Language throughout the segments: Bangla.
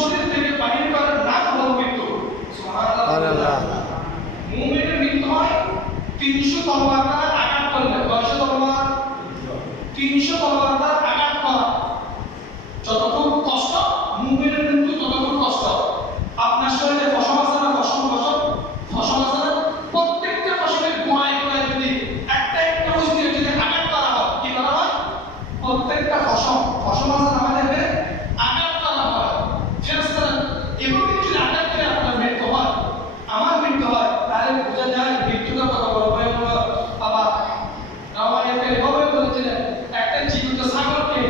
শরীর থেকে বাহির করার নাম হলো মৃত্যু। সুবহানাল্লাহ। মুমিনের মৃত্যু হয় 300 তলোয়ার দ্বারা আঘাত করলে। 100 তলোয়ার 300 তলোয়ার দ্বারা আঘাত করা যতটুকু কষ্ট, মুমিনের মৃত্যু ততটুকু কষ্ট। আপনার শরীরে ফসল আছে না, ফসল আছে না, প্রত্যেকটা ফসলের গোড়ায় গোড়ায় যদি একটা একটা বস্তু যদি আঘাত করা হয়, কি করা হয়? প্রত্যেকটা ফসল আছে না আমাদের আঘাত করা হয়। ফেরেশতারা এভাবে যদি আঘাত করে আপনার মৃত্যু হয়, আমার মৃত্যু হয়, তাহলে বোঝা যায় মৃত্যুটা কত বড় ভয়াবহ। বাবা রাওয়ায়াতে এভাবে বলেছিলেন, একটা জীবিত ছাগলকে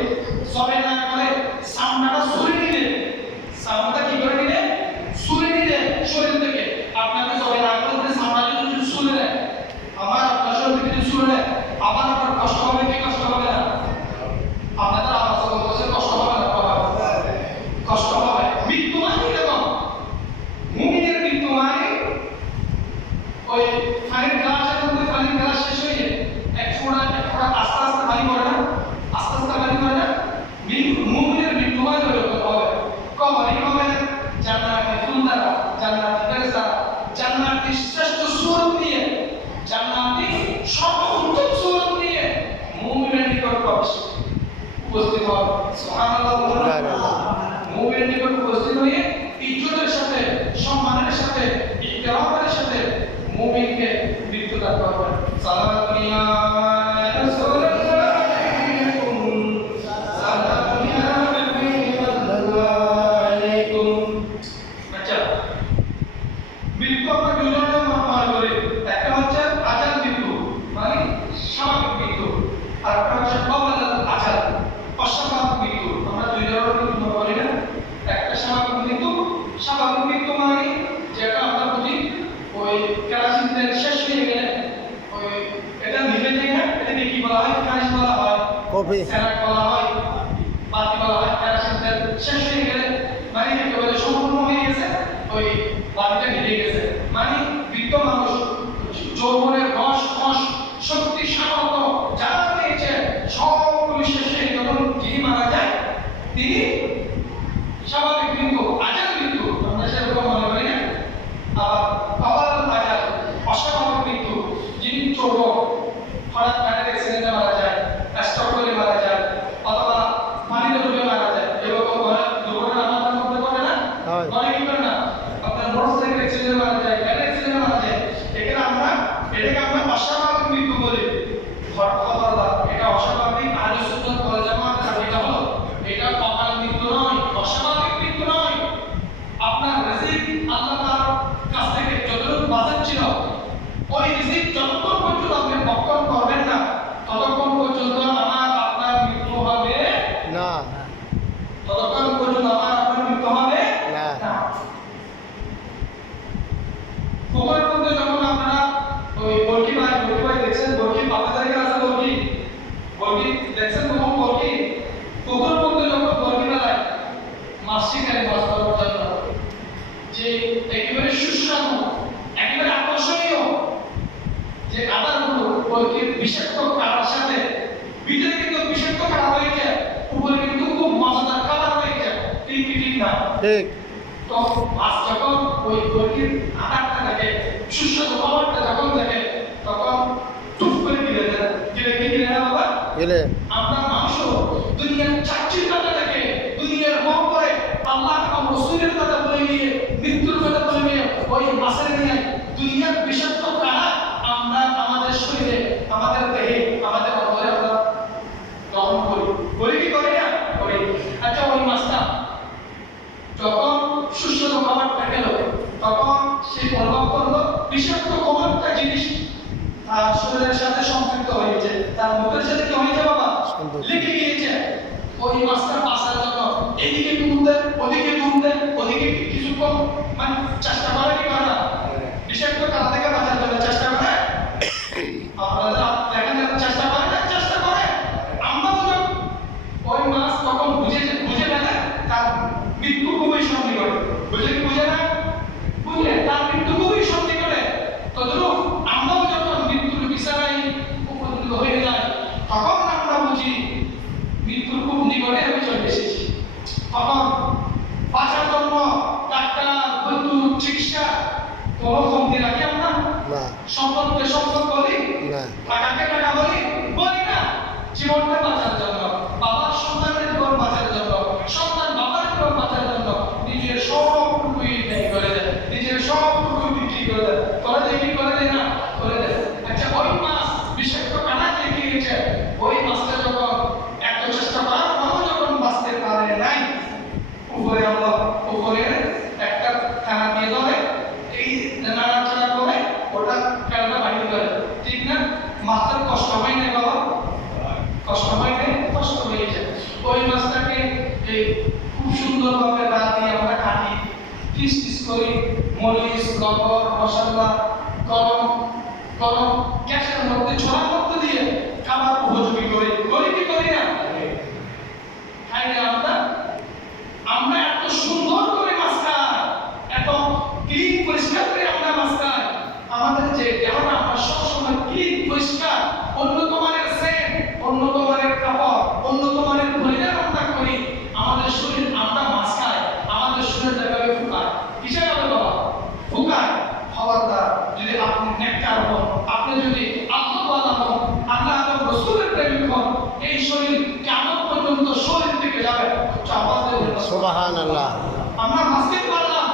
জবে না করে সামনাটা ছুরি দিলে, সামনাটা কি করে দিলে? ছুরি দিলে শরীর থেকে। আপনাকে জবে না করে সামনাটা যদি ছুরি দেয়, আমার আপনার শরীর থেকে যদি ছুরি দেয়, আবার আপনার কষ্ট হবে কি কষ্ট হবে না? আপনাদের আওয়াজ বলতেছে কষ্ট হবে না? কষ্ট হবে। মৃত্যু মানে এরকম, মুমিনের মৃত্যু মানে ওই পানির গ্লাসের মধ্যে পানির গ্লাস শেষ হয়ে এক ফোঁটা আস্তে আস্তে পানি পড়ে না, আস্তে আস্তে পানি পড়ে না। মুমিনের মৃত্যু হয় এরকম হবে। কবরে হবে জান্নাতের ফুল দ্বারা, জান্নাতের ফেরেশতা, জান্নাতের শ্রেষ্ঠ সূরত নিয়ে, জান্নাতের সর্বোত্তম সূরত নিয়ে মুমিনের নিকট উপস্থিত হবে। সুবহানাল্লাহ। মুমিনের নিকট উপস্থিত হয়ে ইজ্জতের সাথে, সম্মানের সাথে, ইহতিরামের সাথে মুমিনকে মৃত্যু দান করবেন। সালাতুন ইয়া রাসূলুল্লাহ আলাইকুম, সালাতুন ইয়া হাবিবাল্লাহ আলাইকুম। আচ্ছা, মৃত্যু আমরা দুই ধরনের মনে করি। একটা হচ্ছে আজাল মৃত্যু, মানে স্বাভাবিক মৃত্যু, আর একটা হচ্ছে কবল আজাল, অস্বাভাবিক মৃত্যু। আমরা দুই ধরনের মৃত্যু মনে করি না। একটা স্বাভাবিক মৃত্যু মানে যেটা আমরা বুঝি ওই কেরোসিন তেল শেষ হয়ে গেলে ওই এটা নিভে যায় না, এটাকে কি বলা হয়? কাশ বলা হয়, কফি সেরাক বলা হয়, বাতি বলা হয়। কেরোসিন তেল শেষ হয়ে গেলে মানে একেবারে সম্পূর্ণ হয়ে গেছে, ওই বাতিটা নিভে গেছে। মানে বৃদ্ধ মানুষ যৌবনের রস শক্তি সামর্থ্য যা পেয়েছে সবগুলো শেষ হয়ে যখন যিনি মারা যায়, তিনি স্বাভাবিক মৃত্যু, আজাল মৃত্যু আমরা সেরকম মনে করি না। আবার আজাল অস্বাভাবিক মৃত্যু, যিনি ছোট হঠাৎ গাড়ির অ্যাক্সিডেন্টে মারা যায়, স্ট্রোক করে মারা যায়, অথবা পানিতে ডুবে মারা যায়। এরকম দুর্ঘটনা আমাদের মধ্যে ঘটে না? অনেক কি করে না? আপনার মোটরসাইকেল অ্যাক্সিডেন্টে মারা যায়, গাড়ির অ্যাক্সিডেন্টে মারা যায়। এটাকে আমরা অস্বাভাবিক মৃত্যু বলি। খবরদার, এটা অস্বাভাবিক। আহলে সুন্নাত ওয়াল জামাত এটা হলো, এটা অকাল মৃত্যু নয়, অস্বাভাবিক মৃত্যু নয়। আপনার রিজিক আল্লাহ তাআলার কাছ থেকে যতটুকু বাজেট ছিল, ওই রিজিক যতক্ষণ পর্যন্ত আপনি ভক্ষণ করবেন না, ততক্ষণ পর্যন্ত আপনার মৃত্যু হবে না। ততক্ষণ পর্যন্ত আপনার মৃত্যু হবে না। পুকুরের মধ্যে যখন আপনারা ওই বলকি ভাই দেখছেন, বলকি আপনাদের কাছে আছে, বলকি দেখছেন কখন? বলকি পুকুরের মধ্যে যখন বলকি বেলায় মাছ শিকারে মাছ ধরার জন্য যে একেবারে সুস্বাদু, একেবারে আকর্ষণীয় যে আদারগুলো বলকির বিষাক্ত কাটার সাথে ভিতরে কিন্তু বিষাক্ত কাটা হয়েছে, উপরে কিন্তু খুব মজাদার খাবার হয়েছে। ঠিক না? ঠিক। তো মাছ যখন ওই বলকির আদারটা দেখে, সুস্বাদু খাবারটা যখন দেখে, তখন টুপ করে গিলে না বাবা? আমরা মানুষ দুনিয়ার চাকরির কথা দেখে, দুনিয়ার মহ করে, আল্লাহ এবং রাসূলের কথা বলে নিয়ে, মৃত্যুর কথা বলে নিয়ে, ওই মাছের নিয়ে দুনিয়ার বিষাক্ত কাটা আমরা আমাদের শরীরে, আমাদের দেহে, আমাদের অন্তরে আমরা গ্রহণ করি কি করি না? করি। আচ্ছা, ওই মাছটা যখন সুস্বাদু খাবারটা খেল, তখন সে প্রভাব করলো বিষাক্ত কোমলটা জিনিস তার শরীরের সাথে সম্পৃক্ত হয়েছে, তার মুখের সাথে কি হয়েছে বাবা? লেগে গিয়েছে। ওই মাছটা বাঁচার জন্য এদিকে ওদিকে কিছুক্ষণ মানে চেষ্টা করে কি করে না? বিষাক্ত কাটা থেকে বাঁচার জন্য চেষ্টা করে। আপনারা দেখেন চেষ্টা করে না? চেষ্টা করে। আমরা ওই মাছ তখন বুঝে ফেলে তার মৃত্যু খুবই সন্নিকটে। বুঝে না? বুঝে তার মৃত্যু খুবই সন্নিকটে। তদ্রূপ আমরাও যখন মৃত্যুর বিছানায় উপনীত হয়ে যাই, তখন আমরা বুঝি মৃত্যুর খুব নিকটে আমি চলে এসেছি। তখন বাঁচার জন্য চিকিৎসা কোনো কমতি রাখি আমরা? না সম্পদকে সম্পদ বলি, না টাকাকে টাকা বলি, বলি না। জীবনটা বাঁচার জন্য, বাবার সন্তানের জীবন বাঁচার জন্য, সন্তান বাবার জীবন বাঁচার জন্য নিজের সবটুকুই ব্যয় করে দেয়, নিজের সবটুকুই বিক্রি করে দেয়। করে দেয় কি করে দেয় না? করে দেয়। আচ্ছা, ওই মাছ বিষাক্ত কাঁটাতে গিয়েছে, ওই মাছটা যখন এত চেষ্টা করার পরও যখন বাঁচতে পারে নাই, উপরে আল্লাহ উপরে একটা খানা দিয়ে ধরে, এই নাড়াচাড়া করে ওটা কাঁটাটা বাহির করে, ঠিক না? মাছটার কষ্ট হয় না বাবা? কষ্ট হয় না? কষ্ট হয়েছে। ওই মাছটাকে এই খুব সুন্দরভাবে রাত দিয়ে আমরা কাটি, পিস পিস করি, মরিচ, লবণ, মশলা, গরম গরম গ্যাসের মধ্যে ছোড়ার মধ্যে দিয়ে খাবার উপযোগী করি। করি কি করি না? খাই না আমরা? আমরা এত সুন্দর করে মাছ খাই, এত ক্লিন পরিষ্কার করে আমরা মাছ খাই। আমাদের যে দেহটা আমরা সবসময় ক্লিন পরিষ্কার, উন্নত মানের সেন্ট, উন্নত মানের কাপড়, উন্নত মানের পরিধান আমরা করি। আমাদের শরীর, আমরা মাছ খাই, আমাদের শরীর দেখাবে ফুকায়। কিসে যাবে বাবা? ফুকায়। খবরদার, যদি আপনি নেককার হন, আপনি যদি আল্লাহওয়ালা হন, আল্লাহ এবং রাসূলের প্রেমিক হন, এই শরীর কিয়ামত পর্যন্ত শরীর থেকে যাবে। আওয়াজ দেবেন সুবহানাল্লাহ। আমরা মাসকে পারলাম,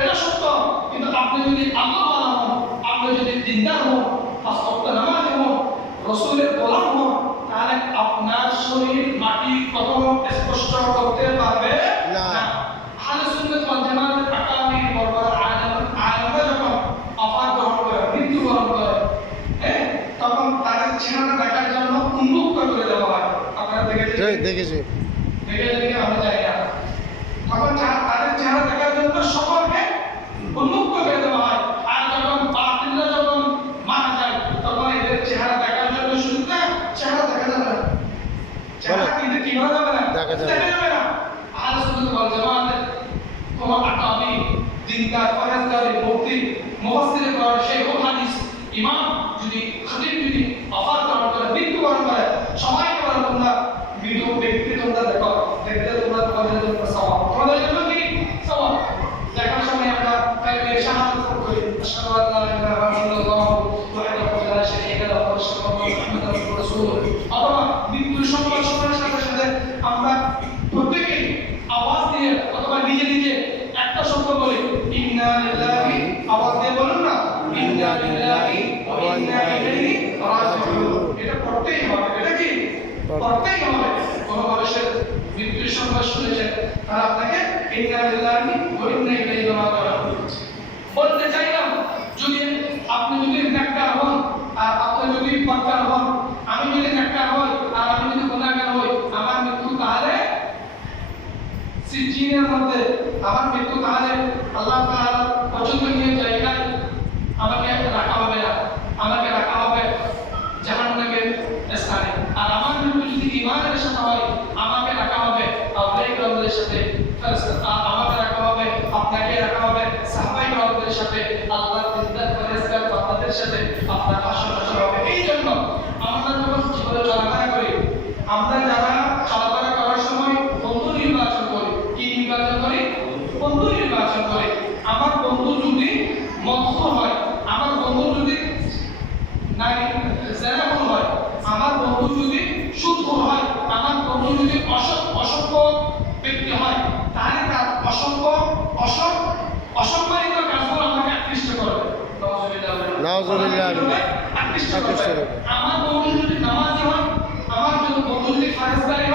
এটা সত্য, কিন্তু আপনি যদি আল্লাহওয়ালা হন, আপনি যদি দিনদার হন, পাঁচ ওয়াক্ত নামাজি হন, রাসূলের গোলাম হন, তাহলে আপনার শরীর মাটি কখনো স্পর্শ করতে পারবে না। আহলে সুন্নাত ওয়াল জামাতের আকাবির বড় আলেমরা যখন অফার গ্রহণ করে, মৃত্যুবরণ করে, হ্যাঁ, তখন তাদের চেহারা দেখার জন্য উন্মুক্ত করে দেওয়া হয়। আপনারা দেখেছেন? দেখেছি। দেখে আমরা যাই না। তখন তাদের চেহারা দেখার জন্য সকলকে উন্মুক্ত করে দেওয়া হয়। আর যখন বাতিলরা যখন মারা যায়, তখন এদের চেহারা দেখার জন্য শুধু না, চেহারা দেখা যাবে না। চেহারা কিন্তু কি করা যাবে না? দেখা যাবে না। আহলে সুন্নাত ওয়াল জামাতের কোন আকাবি, দিনদার, পরহেজগার, মুফতি, মুফাসসির, শাইখুল হাদিস, ইমাম যদি, খতিব যদি অফার গ্রহণ করে, মৃত্যুবরণ করে, সবাইকে বলে তোমরা মৃত ব্যক্তি তোমরা দেখো, দেখতে তোমরা তোমাদের জন্য সওয়াব, তোমাদের জন্য কি সওয়াব। দেখার সময় আমরা কালিমা শাহাদাত করি, আশহাদু আল্লা ইলাহা ইল্লাল্লাহু ওয়াহদাহু লা শারীকা লাহু ওয়া আশহাদু আন্না মুহাম্মাদান রাসূলুহ। অথবা মৃত্যুর সময়ের সাথে সাথে আমরা প্রত্যেকেই আওয়াজ দিয়ে অথবা নিজে নিজে একটা শব্দ বলি, ইন্না লিল্লাহি, আওয়াজ দিয়ে বলুন না, ইন্না লিল্লাহি ওয়া ইন্না ইলাইহি রাজিউন। এটা পড়তেই হবে। এটা কি পড়তেই হবে? কোন মানুষের মৃত্যুর সংবাদ শুনেছেন, তারা আপনাকে ইন্না লিল্লাহি ওয়া ইন্না ইলাইহি রাজিউন বলতে চাইলাম। যদি আপনি যদি নেককার হন আর আপনি যদি বদকার হন, আমি যদি নেককার হই আর আমি যদি গুনাহগার হই, আমার মৃত্যু তাহলে সিজিনের মধ্যে, আমার মৃত্যু তাহলে আল্লাহ তাআলা পছন্দনীয় জায়গায় আমাকে রাখা হবে না, আমাকে রাখা হবে জাহান্নামের স্থানে। আর আমার মৃত্যু যদি ঈমানের সাথে হয়, আমাকে রাখা হবে আউলিয়া কিরামদের সাথে, আমাকে রাখা হবে, আপনাকে রাখা হবে সাহাবায়ে কিরামদের সাথে, আল্লাহর দিনদার পরহেজগার বান্দাদের সাথে আপনার হাসর হবে। এই জন্য আমরা যখন জীবনে চলাফেরা করি, আমরা যারা চলাফেরা করার সময় বন্ধু নির্বাচন করি। কি নির্বাচন করি? বন্ধু নির্বাচন করি। আমার বন্ধু যদি মদখোর হয়, আমার বন্ধু যদি নারী জেনাখোর হয়, আমার বন্ধু যদি সুদখোর হয়, আমার বন্ধু যদি অসভ্য ব্যক্তি হয়, তাহলে তার অসম্মানিত কাজগুলো আমাকে আকৃষ্ট করবে। নাউজুবিল্লাহ। আকৃষ্ট করবে। আমার বন্ধু যদি নামাজি হয়, আমার বন্ধু যদি ফারেজগারি